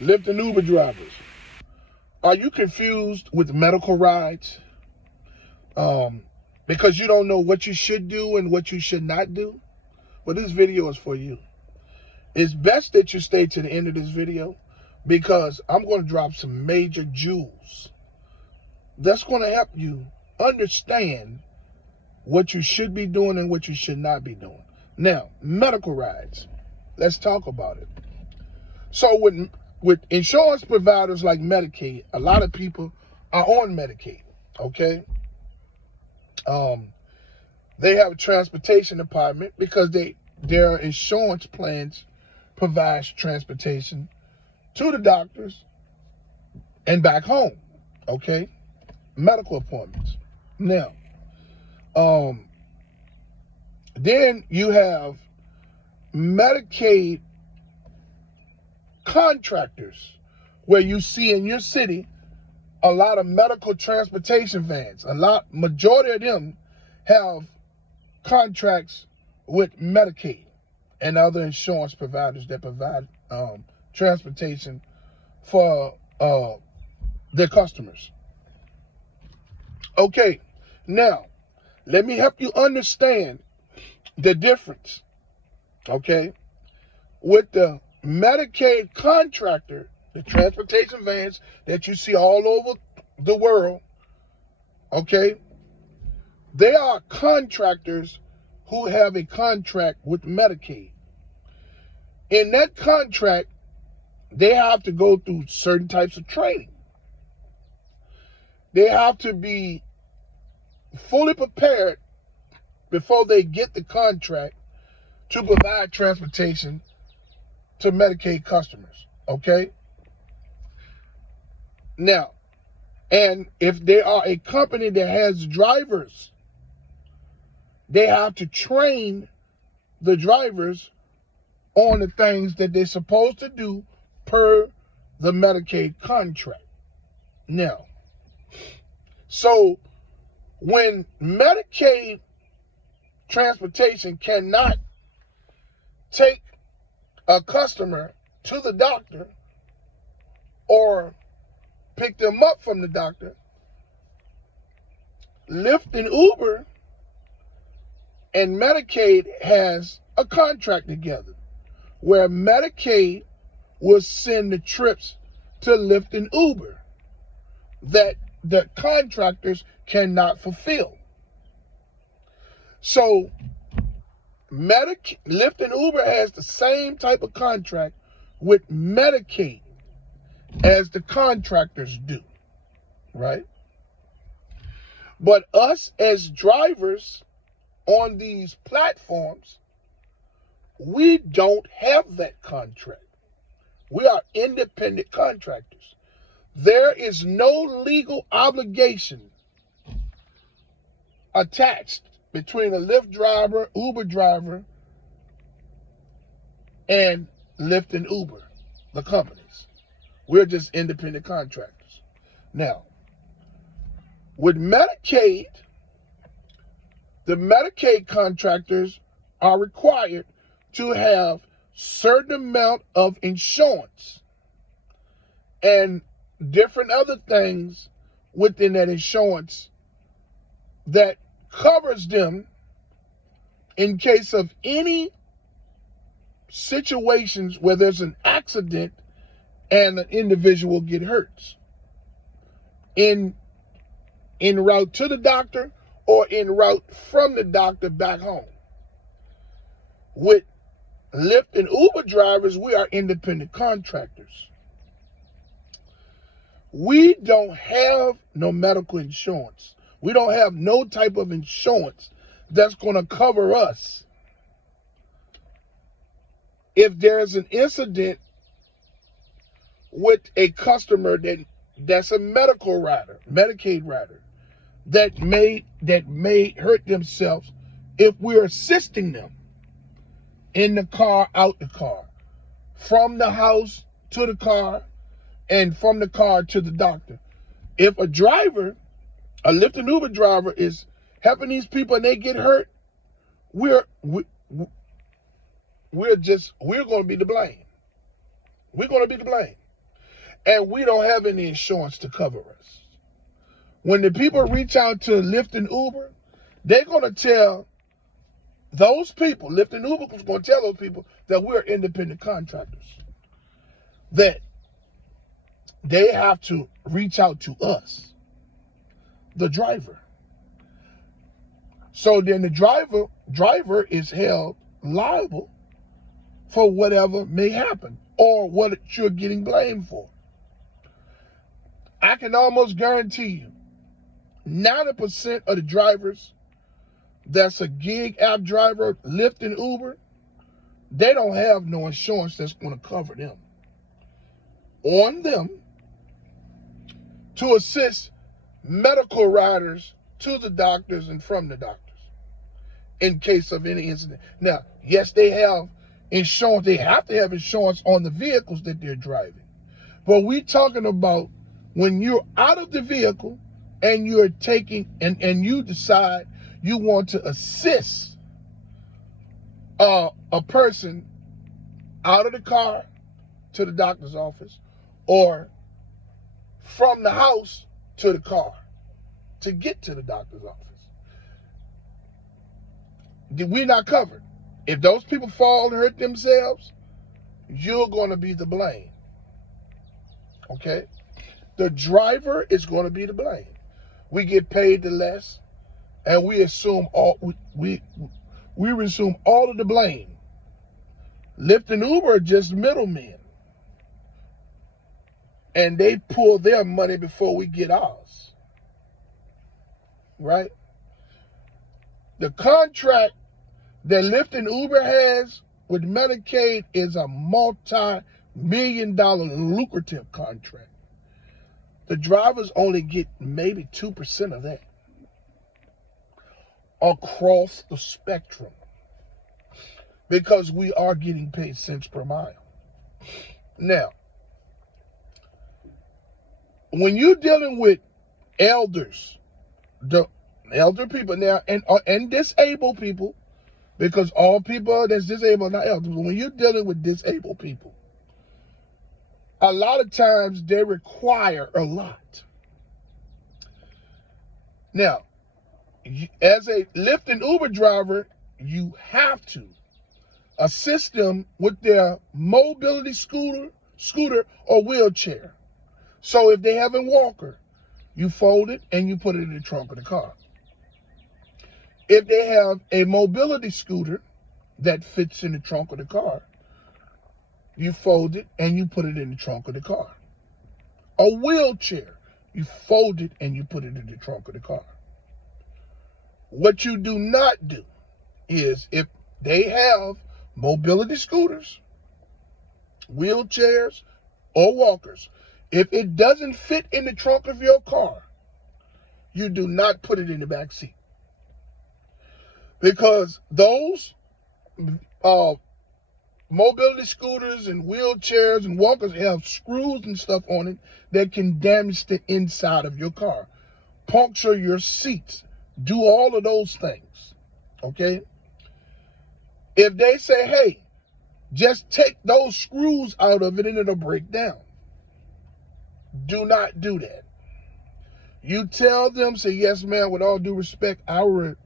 Lyft and Uber drivers, are you confused with medical rides? Because you don't know what you should do and what you should not do? Well, this video is for you. It's best that you stay to the end of this video because I'm going to drop some major jewels that's going to help you understand what you should be doing and what you should not be doing. Now, medical rides. Let's talk about it. So with insurance providers like Medicaid, a lot of people are on Medicaid, okay? They have a transportation department because their insurance plans provides transportation to the doctors and back home, okay? Medical appointments. Now, then you have Medicaid contractors where you see in your city a lot of medical transportation vans. Majority of them have contracts with Medicaid and other insurance providers that provide transportation for their customers. Okay, now let me help you understand the difference, okay? With the Medicaid contractor, the transportation vans that you see all over the world, okay? They are contractors who have a contract with Medicaid. In that contract, they have to go through certain types of training. They have to be fully prepared before they get the contract to provide transportation to Medicaid customers, okay? Now, and if they are a company that has drivers, they have to train the drivers on the things that they're supposed to do per the Medicaid contract. Now, so when Medicaid transportation cannot take a customer to the doctor or pick them up from the doctor, Lyft and Uber and Medicaid has a contract together where Medicaid will send the trips to Lyft and Uber that the contractors cannot fulfill. So Lyft and Uber has the same type of contract with Medicaid as the contractors do, right? But us as drivers on these platforms, we don't have that contract. We are independent contractors. There is no legal obligation attached between a Lyft driver, Uber driver, and Lyft and Uber, the companies. We're just independent contractors. Now, with Medicaid, the Medicaid contractors are required to have certain amount of insurance and different other things within that insurance that covers them in case of any situations where there's an accident and an individual get hurt in route to the doctor or en route from the doctor back home. With Lyft and Uber drivers, we are independent contractors. We don't have no medical insurance. We don't have no type of insurance that's going to cover us if there's an incident with a customer that's a medical rider, Medicaid rider, that may hurt themselves if we're assisting them in the car, out the car, from the house to the car, and from the car to the doctor. If a driver, a Lyft and Uber driver, is helping these people and they get hurt, we're going to be to blame. We're going to be to blame. and we don't have any insurance to cover us. When the people reach out to Lyft and Uber, they're going to tell those people, Lyft and Uber is going to tell those people that we're independent contractors, that they have to reach out to us, the driver. So then the driver is held liable for whatever may happen or what you're getting blamed for. I can almost guarantee you 90% of the drivers that's a gig app driver, Lyft and Uber, they don't have no insurance that's going to cover them. On them to assist medical riders to the doctors and from the doctors in case of any incident. Now, yes, they have insurance. They have to have insurance on the vehicles that they're driving. But we're talking about when you're out of the vehicle and you're taking and you decide you want to assist a person out of the car to the doctor's office or from the house to the car to get to the doctor's office. We're not covered. If those people fall and hurt themselves, you're going to be the blame. Okay? The driver is going to be the blame. We get paid the less, and we assume we assume all of the blame. Lyft and Uber are just middlemen, and they pull their money before we get ours. Right? The contract that Lyft and Uber has with Medicaid is a multi-million-dollar lucrative contract. The drivers only get maybe 2% of that across the spectrum because we are getting paid cents per mile. Now, when you're dealing with elders, the elder people now, and disabled people, because all people that's disabled are not elders, but when you're dealing with disabled people, a lot of times they require a lot. Now, as a Lyft and Uber driver, you have to assist them with their mobility scooter or wheelchair. So if they have a walker, you fold it and you put it in the trunk of the car. If they have a mobility scooter that fits in the trunk of the car, you fold it and you put it in the trunk of the car. A wheelchair, you fold it and you put it in the trunk of the car. What you do not do is if they have mobility scooters, wheelchairs, or walkers, if it doesn't fit in the trunk of your car, you do not put it in the back seat. Because those mobility scooters and wheelchairs and walkers have screws and stuff on it that can damage the inside of your car, puncture your seats, do all of those things, okay? If they say, hey, just take those screws out of it and it'll break down, do not do that. You tell them, say, yes, man, with all due respect, I would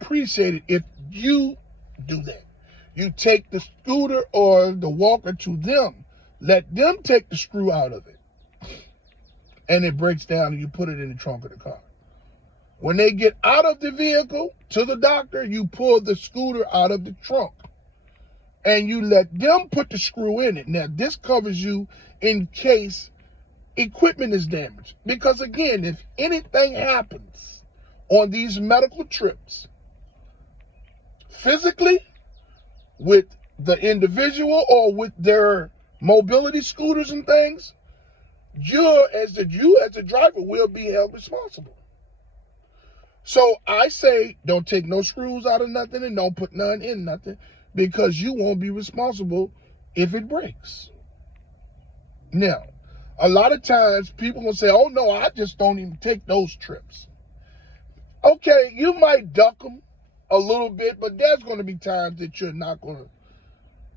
appreciate it if you do that. You take the scooter or the walker to them, let them take the screw out of it, and it breaks down and you put it in the trunk of the car. When they get out of the vehicle to the doctor, you pull the scooter out of the trunk and you let them put the screw in it. Now, this covers you in case equipment is damaged. Because again, if anything happens on these medical trips, physically, with the individual or with their mobility scooters and things, you as the driver will be held responsible. So I say don't take no screws out of nothing and don't put none in nothing, because you won't be responsible if it breaks. Now, a lot of times people will say, oh no, I just don't even take those trips. Okay, you might duck them a little bit, but there's going to be times that you're not going to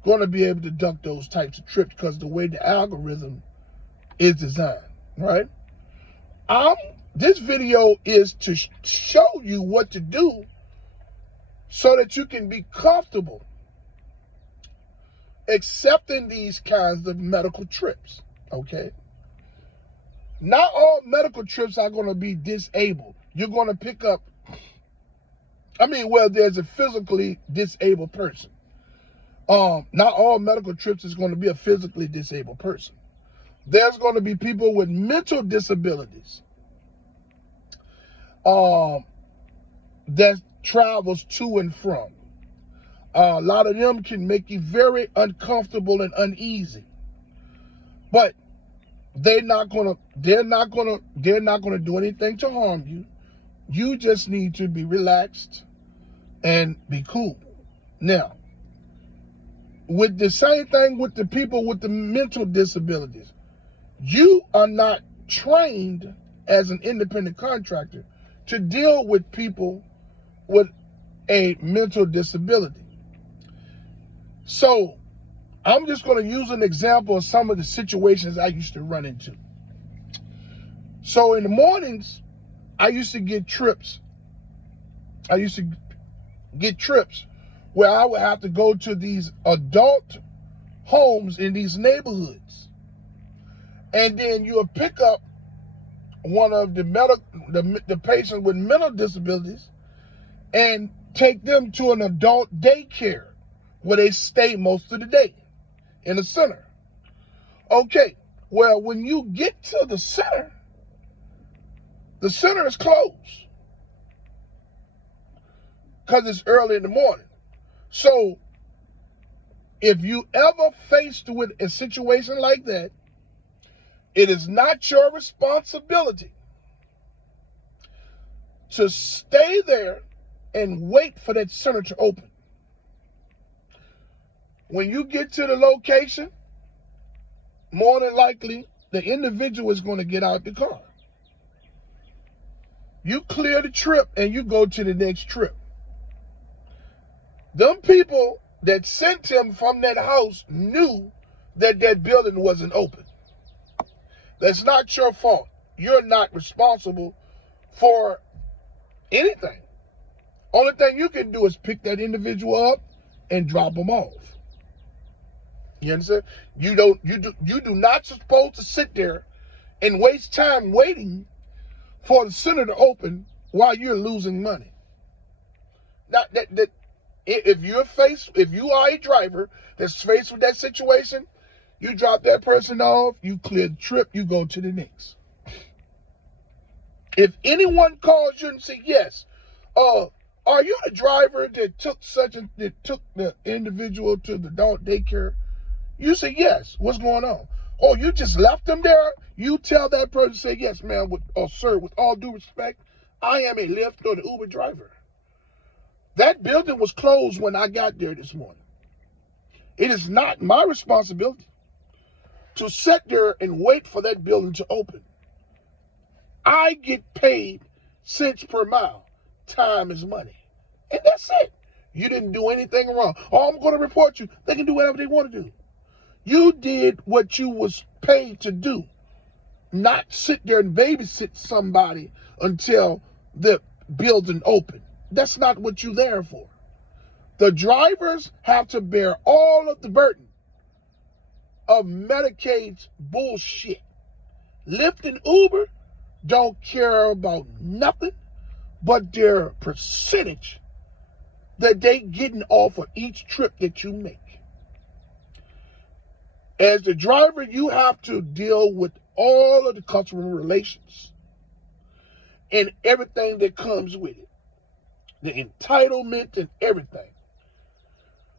going to be able to deduct those types of trips because the way the algorithm is designed, right? This video is to show you what to do so that you can be comfortable accepting these kinds of medical trips, okay? Not all medical trips are going to be disabled. You're going to pick up, there's a physically disabled person. Not all medical trips is going to be a physically disabled person. There's going to be people with mental disabilities that travels to and from. A lot of them can make you very uncomfortable and uneasy. But they're not gonna do anything to harm you. You just need to be relaxed and be cool. Now, with the same thing with the people with the mental disabilities, you are not trained as an independent contractor to deal with people with a mental disability. So I'm just going to use an example of some of the situations I used to run into. So in the mornings, I used to get trips. Where I would have to go to these adult homes in these neighborhoods. And then you'll pick up one of the patients with mental disabilities and take them to an adult daycare where they stay most of the day in the center. Okay, well, when you get to the center is closed because it's early in the morning. So if you ever faced with a situation like that, it is not your responsibility to stay there and wait for that center to open. When you get to the location, more than likely, the individual is going to get out the car. You clear the trip and you go to the next trip. Them people that sent him from that house knew that that building wasn't open. That's not your fault. You're not responsible for anything. Only thing you can do is pick that individual up and drop them off. You understand? You do not supposed to sit there and waste time waiting for the center to open while you're losing money. Now, if you are a driver that's faced with that situation, you drop that person off, you clear the trip, you go to the next. If anyone calls you and say, yes, are you the driver that took the individual to the adult daycare? You say, yes. What's going on? Oh, you just left them there? You tell that person, say, yes, ma'am, sir, with all due respect, I am a Lyft or the Uber driver. That building was closed when I got there this morning. It is not my responsibility to sit there and wait for that building to open. I get paid cents per mile. Time is money. And that's it. You didn't do anything wrong. Oh, I'm going to report you. They can do whatever they want to do. You did what you was paid to do. Not sit there and babysit somebody until the building opened. That's not what you're there for. The drivers have to bear all of the burden of Medicaid's bullshit. Lyft and Uber don't care about nothing but their percentage that they getting off of each trip that you make. As the driver, you have to deal with all of the customer relations and everything that comes with it. The entitlement and everything.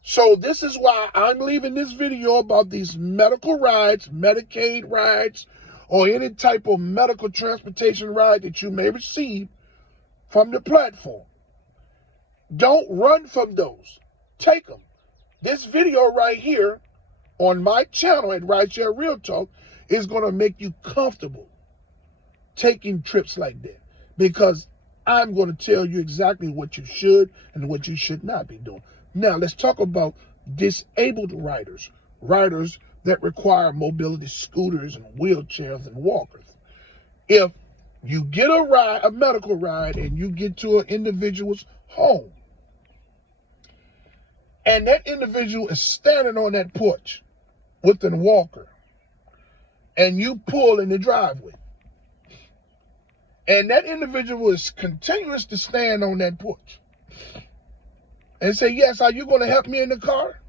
So this is why I'm leaving this video about these medical rides, Medicaid rides, or any type of medical transportation ride that you may receive from the platform. Don't run from those. Take them. This video right here on my channel at Rideshare Real Talk is going to make you comfortable taking trips like that, because I'm going to tell you exactly what you should and what you should not be doing. Now, let's talk about disabled riders, riders that require mobility scooters and wheelchairs and walkers. If you get a ride, a medical ride, and you get to an individual's home, and that individual is standing on that porch with a walker, and you pull in the driveway, and that individual is continuous to stand on that porch and say, yes, are you going to help me in the car?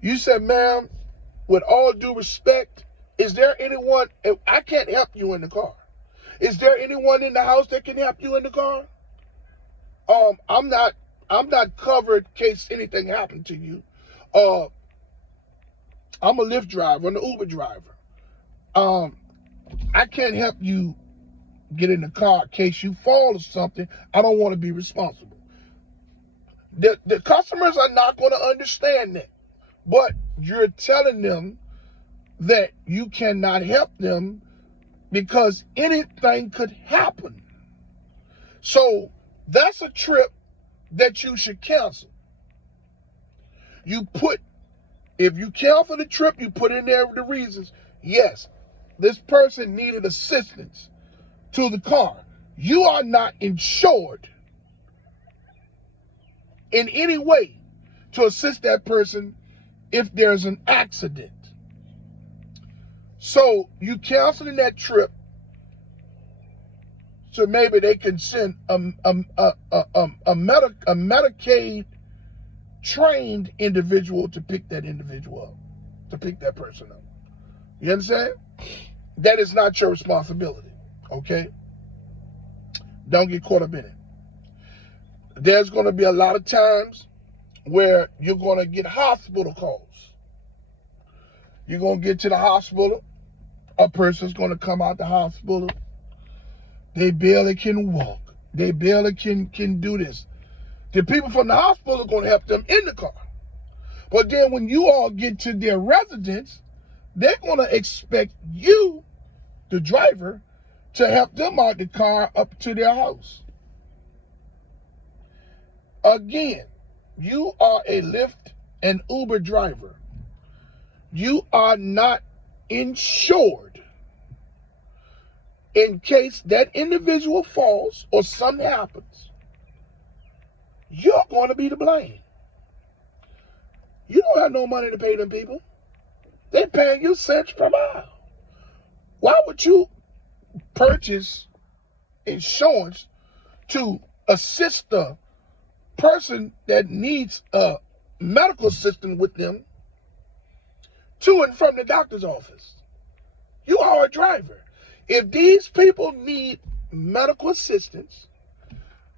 You said, ma'am, with all due respect, is there anyone, if I can't help you in the car, is there anyone in the house that can help you in the car? I'm not covered in case anything happened to you. I'm a Lyft driver, I'm an Uber driver. I can't help you get in the car in case you fall or something. I don't want to be responsible. The customers are not going to understand that, but you're telling them that you cannot help them because anything could happen. So that's a trip that you should cancel. If you cancel the trip, you put in there the reasons. Yes, this person needed assistance to the car. You are not insured in any way to assist that person if there's an accident. So you canceling that trip so maybe they can send a Medicaid trained individual to pick that individual up, to pick that person up. You understand? That is not your responsibility, okay? Don't get caught up in it. There's going to be a lot of times where you're going to get hospital calls. You're going to get to the hospital. A person's going to come out the hospital. They barely can walk. They barely can do this. The people from the hospital are going to help them in the car. But then when you all get to their residence, they're going to expect you, the driver, to help them out the car up to their house. Again, you are a Lyft and Uber driver. You are not insured in case that individual falls or something happens. You're going to be to blame. You don't have no money to pay them people. They're paying you cents per mile. Why would you purchase insurance to assist the person that needs a medical assistant with them to and from the doctor's office? You are a driver. If these people need medical assistance,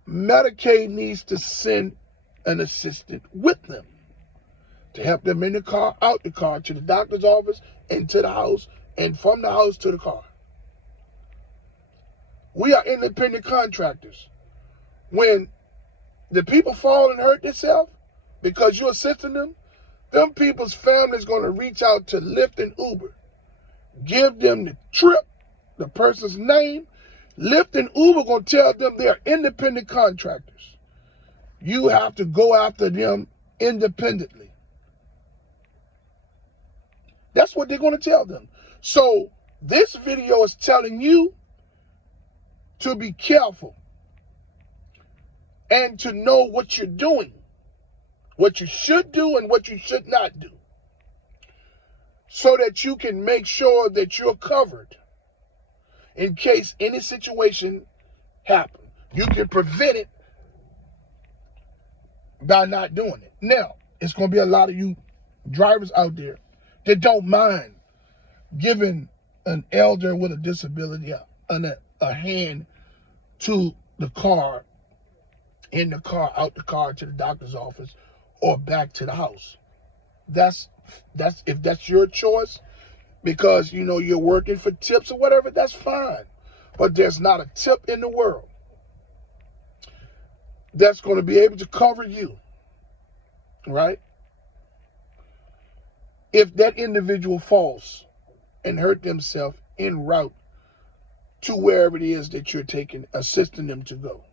Medicaid needs to send an assistant with them to help them in the car, out the car, to the doctor's office, and to the house, and from the house to the car. We are independent contractors. When the people fall and hurt themselves because you're assisting them people's family is going to reach out to Lyft and Uber. Give them the trip, the person's name. Lyft and Uber going to tell them they're independent contractors. You have to go after them independently. That's what they're going to tell them. So this video is telling you to be careful and to know what you're doing, what you should do and what you should not do, so that you can make sure that you're covered in case any situation happens. You can prevent it by not doing it. Now, it's going to be a lot of you drivers out there that don't mind giving an elder with a disability a hand to the car, in the car, out the car, to the doctor's office, or back to the house. That's if that's your choice, because you're working for tips or whatever, that's fine. But there's not a tip in the world that's going to be able to cover you, right? If that individual falls and hurt themselves en route to wherever it is that you're assisting them to go.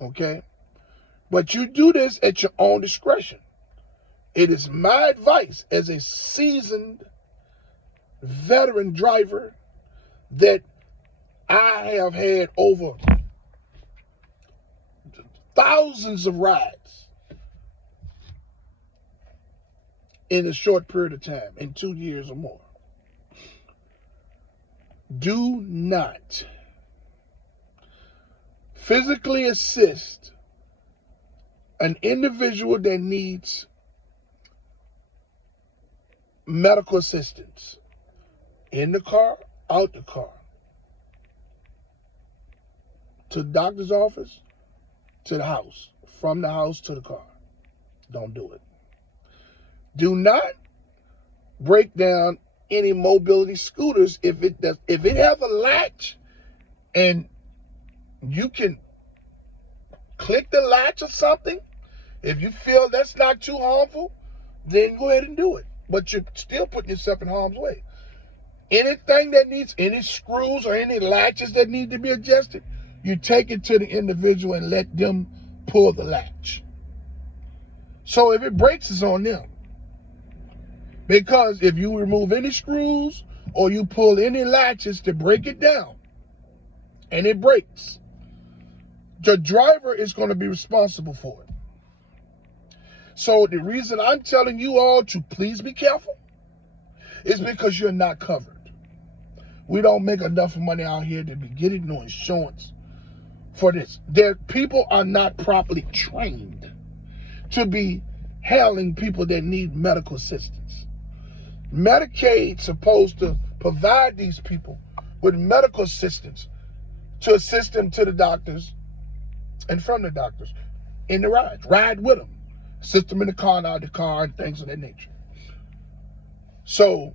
Okay? But you do this at your own discretion. It is my advice as a seasoned veteran driver that I have had over thousands of rides in a short period of time, in 2 years or more. Do not physically assist an individual that needs medical assistance in the car, out the car, to the doctor's office, to the house, from the house to the car. Don't do it. Do not break down any mobility scooters if it has a latch and you can click the latch or something. If you feel that's not too harmful, then go ahead and do it. But you're still putting yourself in harm's way. Anything that needs any screws or any latches that need to be adjusted, you take it to the individual and let them pull the latch. So if it breaks, it's on them. Because if you remove any screws or you pull any latches to break it down and it breaks, the driver is going to be responsible for it. So the reason I'm telling you all to please be careful is because you're not covered. We don't make enough money out here to be getting no insurance for this. People are not properly trained to be hailing people that need medical assistance. Medicaid's supposed to provide these people with medical assistance to assist them to the doctors and from the doctors in the ride with them, assist them in the car and out of the car and things of that nature. So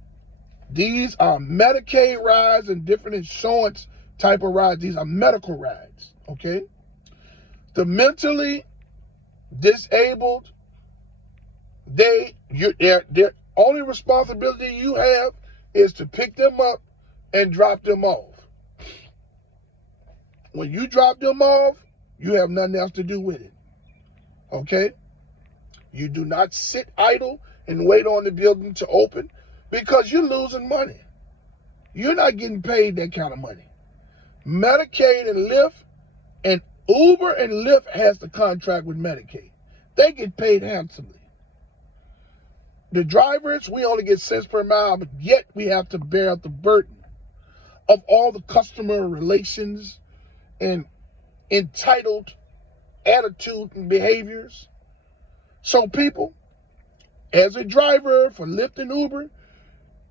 these are Medicaid rides and different insurance type of rides. These are medical rides, okay? The mentally disabled, their only responsibility you have is to pick them up and drop them off. When you drop them off, you have nothing else to do with it, okay? You do not sit idle and wait on the building to open because you're losing money. You're not getting paid that kind of money. Medicaid and Lyft and Uber and Lyft has the contract with Medicaid. They get paid handsomely. The drivers, we only get cents per mile, but yet we have to bear the burden of all the customer relations and entitled attitude and behaviors. So people, as a driver for Lyft and Uber,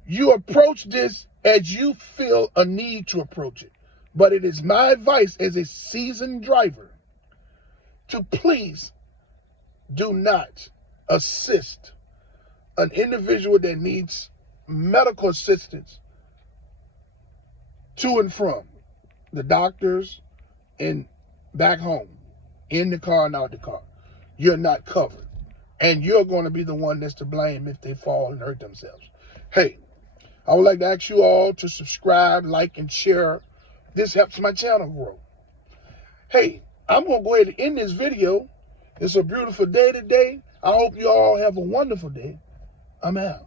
you approach this as you feel a need to approach it. But it is my advice as a seasoned driver to please do not assist an individual that needs medical assistance to and from the doctors and back home, in the car and out the car. You're not covered. And you're going to be the one that's to blame if they fall and hurt themselves. Hey, I would like to ask you all to subscribe, like, and share. This helps my channel grow. Hey, I'm going to go ahead and end this video. It's a beautiful day today. I hope you all have a wonderful day. I'm out.